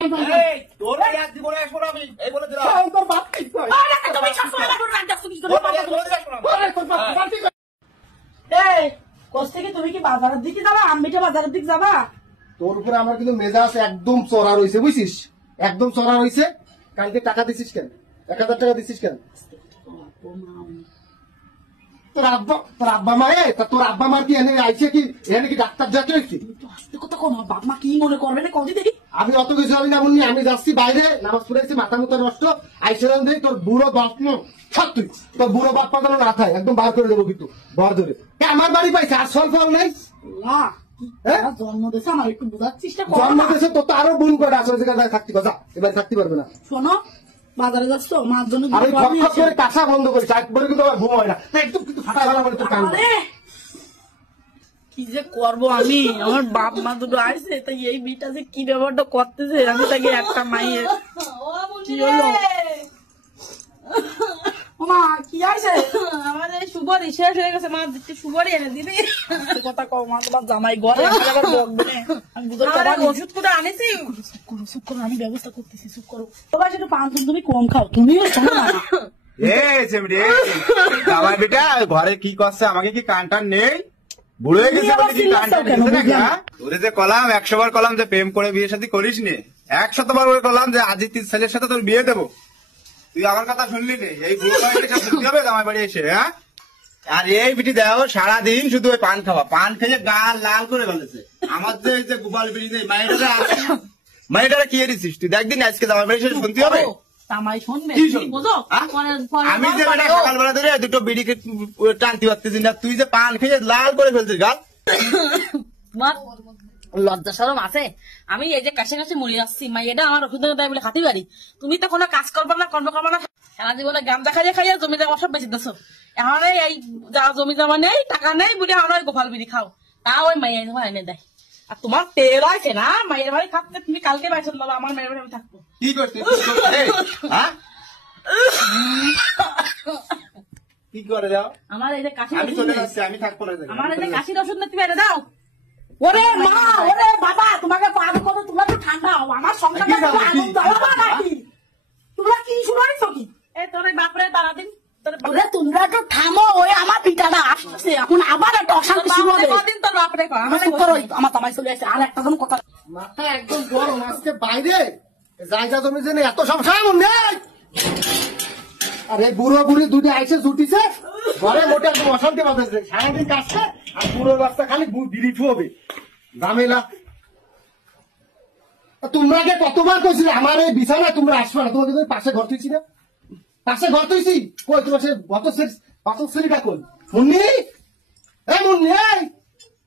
তুমি কি বাজারের দিকে যাবা? আম্মিটা বাজারের দিকে যাবা? তোর উপরে আমার কিন্তু মেজাজ একদম চড়া রয়েছে, বুঝছিস? একদম চড়া রয়েছে। কালকে টাকা দিছিস কেন? 1000 টাকা দিছিস কেন? তোর আব্বা মায়ে তোর আব্বা মার কি এনে আইছে কি? এনে কি ডাক্তার যাচ্ছে? কথা কম, বাপ মা কি মনে করবে না? কদি দেখি আমি অত কিছু আমি না মুন্নি, আমি যাচ্ছি বাইরে নামাজ পড়েছি, মাথা মুথা নষ্ট আইসেরান দিই। তোর বুড়ো বাপ তুই তোর বুড়ো বাপ পাতানো না থায় একদম বার করে দেবো কিন্তু বর ধরে। আমার বাড়ি পাইছে আর সল ফল নাই। জন্ম দেশে আমার একটু বোঝার চেষ্টা কর। জন্ম দেশে তো আরো বোন করে আসলে জায়গায় থাকতে কথা এবার থাকতে পারবে না। শোনো, বাজারে যাচ্ছ মার জন্য করে কাঁচা বন্ধ করিস, একবারে কিন্তু আমার ঘুম হয় না একদম কিন্তু ফাটা ফেলা বলে তোর কান। কি যে করবো আমি, আমার বাপ মা দুটো আসছে তাই এই বিটা যে কি ব্যাপারটা করতেছে, আমি তাকে একটা মাইয়ে কি হলো মা কি আছে? আমাদের সুপারি শেষ হয়ে গেছে, মা সুপারি এনে দিবি। কথা কও মা, তোমার জামাই ঘরে আবার বকবে না। আমি বুঝতে পারি ওষুধ কোথায় আনেছি। চুপ করো, আমি ব্যবস্থা করতেছি, চুপ করো। তোমার একটু পাঁচজন তুমি কম খাও, তুমিও শোনো না। আমার বেটা ঘরে কি করছে, আমাকে কি কান টান নেই? বুড়ো হয়ে গেছে বলে কি কান টান দিচ্ছে নাকি? তোরে যে কলাম 100 বার কলাম যে প্রেম করে বিয়ে শাদী করিস নি, 100 বার করে কলাম যে আজ তিন ছেলের সাথে তোর বিয়ে দেবো, তুই আমার কথা শুনলি নি? এই বুড়ো বাড়িতে শুনতে হবে জামাই বাড়ি এসে। হ্যাঁ, আর এই বিটি দেখো সারাদিন শুধু ওই পান খাওয়া, পান খেয়ে গাল লাল করে ফেলেছে। আমার যে এই যে গোপাল বিড়ি নেই, মাইটারা কি দিছিস তুই? দেখদিন আজকে জামাই বাড়ি এসে শুনতে হবে। আমি যে সকালবেলা ধরে দুটো বিড়ি টানতে পারতেছি না, তুই যে পান খেয়ে লাল করে ফেলছিস গাল। লজ্জা সরম আছে? আমি এই যে কাছে কাছে মরে যাচ্ছি, মা এটা আমার ওষুধ দেয় বলে খাতে পারি, তুমি তো কোনো কাজ করবে না, কর্ম করবে না, সারা জীবনে গান্দা খাইয়া খাইয়া জমি জমা সব বেঁচে দিচ্ছ। এখন এই যা জমি জমা নেই, টাকা নেই বলে আমরা ওই গোপাল বিড়ি খাও, তা ওই মাইয়া তোমার এনে দেয়। আর তোমার তেল আছে না মায়ের বাড়ি থাকতে, তুমি কালকে বাইছেন বাবা, আমার মায়ের বাড়ি আমি থাকবো। কি করছিস? কি করে যাও? আমার এই যে কাশি, আমি চলে যাচ্ছি, আমি থাকবো না। আমার এই যে কাশির ওষুধ না, তুমি এনে দাও। ওরে মা, ওরে বাবা, তোমাকে পান করো, তোমরা তো ঠান্ডা হও, আমার সংসারটা আগুন জ্বালাবা নাকি? তোমরা কি শুরু হয়েছো কি? এই তোর বাপরে তারা দিন ওরে তোমরা তো থামো, ওই আমার পিঠাটা আসছে, এখন আবার একটা অশান্তি শুরু হবে। তোর বাপরে আমার জামাই চলে আসছে, আর একটা কথা মাথা একদম গরম আজকে বাইরে জায়গা জমি জেনে এত সমস্যা নেই। আর এই বুড়ো বুড়ি দুটি আইসে জুটিছে ঘরে মোটে একদম অশান্তি বাঁধেছে, সারাদিন কাটছে আর বুড়ো বাচ্চা খালি বিড়ি হবে ঝামেলা। তোমরা কতবার কইছি আমার এই বিছানা তোমরা আসবে না, তোমাকে পাশে ঘর তুইছি না, পাশে ঘর তুইছি কই? তোমার সে গত শ্রেণীটা কই? মুন্নি, এই মুন্নি,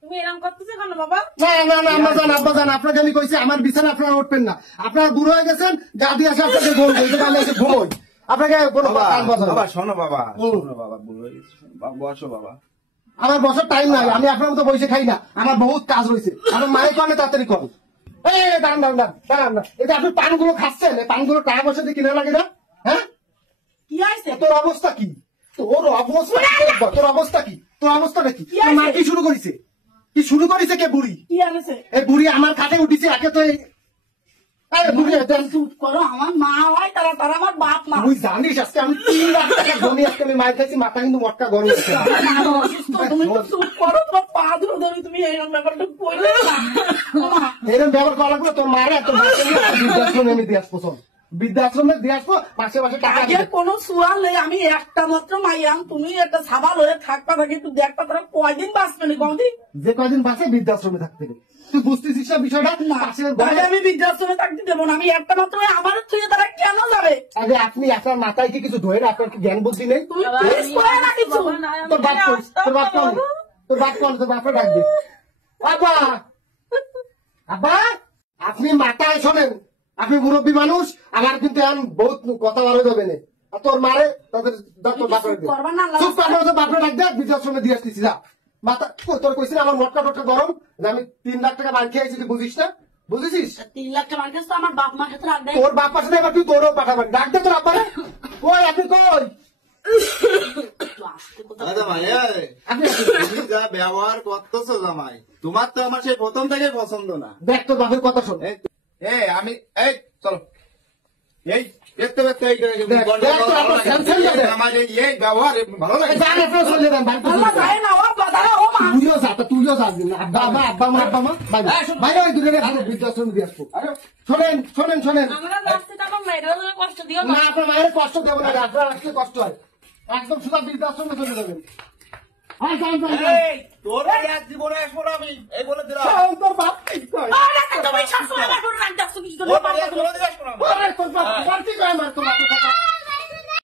তুমি এরকম করতেছো কেন বাবা? আব্বা জান আপনাকে আমি কইছি আমার বিছানা আপনারা উঠবেন না, আপনারা বুড়ো হয়ে গেছেন, গা দিয়ে আসে আপনাকে ঘুমোই আপনাকে বাবা। শোনো বাবা, শোনো বাবা, বুড়ো হয়ে গেছে, বসো বাবা। আমার বসার টাইম নাই, আমি আপনার মতো বসে খাই না, আমার বহুত কাজ রয়েছে। আমার মায়ের কারণে তাড়াতাড়ি কল। দাঁড়ান না, এটা আপনি পানগুলো খাচ্ছেন, এই পানগুলো টাকা পয়সা দিয়ে কিনা লাগে না? হ্যাঁ, কি আছে? তোর অবস্থা কি? তোর অবস্থা কি? তোর অবস্থাটা কি? মা কি শুরু করেছে? কি শুরু করেছে? কে বুড়ি? কি আনেছে? এই বুড়ি আমার খাটে উঠিছে একে তো করো, আমার মা হয় তারা আমার বাপ মা। তুই জানিস আজকে আমি 3 লাখ টাকা জমি আজকে আমি মায়ের খাইছি, মাথা কিন্তু মটকা গরম হচ্ছে। তুমি তো চুপ করো, তোমার পা ধরে ধরে তুমি এইরকম ব্যাপারটা করলে না। এরকম ব্যবহার করা লাগবে তোর মায়ের এত বৃদ্ধাশ্রমে আমি দিয়ে আসবো, বৃদ্ধাশ্রমে দিয়ে আসবো, পাশে পাশে টাকা কোনো সুয়াল নেই, আমি একটা মাত্র মাইয়াম, তুমি একটা সাবাল হয়ে থাকবা থাকি, একটু দেখবা তারা কয়দিন বাঁচবে না, কদিন যে কয়দিন বাঁচে বৃদ্ধাশ্রমে থাকতে হবে। তুই বুঝতেছিস না বিষয়টা? আমি বৃদ্ধাশ্রমে থাকতে দেবো না, আমি একটা মাত্র আমার থেকে তারা কেন যাবে? আরে আপনি আপনার মাথায় কি কিছু ধরে, আপনার কি জ্ঞান বুদ্ধি নেই? তোর বাপরা ডাকবে। আব্বা আপনি মাথায় শোনেন, আপনি মুরব্বী মানুষ, আমার কিন্তু এখন বহুত কথা বলা যাবে না। আর তোর মারে তাদের বাপরা ডাক দেয়, বৃদ্ধাশ্রমে দিয়ে আসতেছি না। মাথা তোর কইছিল আমার মটকা টটকা গরম, আমি 3 লাখ টাকা বাড়ি খেয়েছি, তুই বুঝিস না? বুঝেছিস? 3 লাখ টাকা বাড়ি তো আমার বাপ মার ক্ষেত্রে রাখ দেয়। তোর বাপ পাশে এবার তুই তোরও পাঠাবেন, ডাক দে তোর আব্বারে। কই আপনি কই? যা ব্যবহার করতেছো জামাই, তোমার তো আমার সেই প্রথম থেকে পছন্দ না। দেখ তোর বাপের কথা শোন, আমি এই চলো এই দেখতে দেখতে এই আমার এই ব্যবহার ভালো লাগে যান আপনারা চলে যান বাড়িতে চলে আল্লাহ যান। যায় না ও দাদা ও মা তুইও যা তা তুইও যা আব্বা আব্বা মা বাইরে বাইরে ওই দূরে ভালো বৃদ্ধাশ্রম দিয়ে আসবো শোনেন শোনেন শোনেন আমরা রাস্তাটা আমার মেয়ের কষ্ট দিও না না আপনার মায়ের কষ্ট দেবো না আপনার আসলে কষ্ট হয় একদম সুদা বৃদ্ধাশ্রমে চলে যাবেন হ্যাঁ যান যান যান। তোর জীবনে আসবো না আমি এই বলে দিলাম শান্ত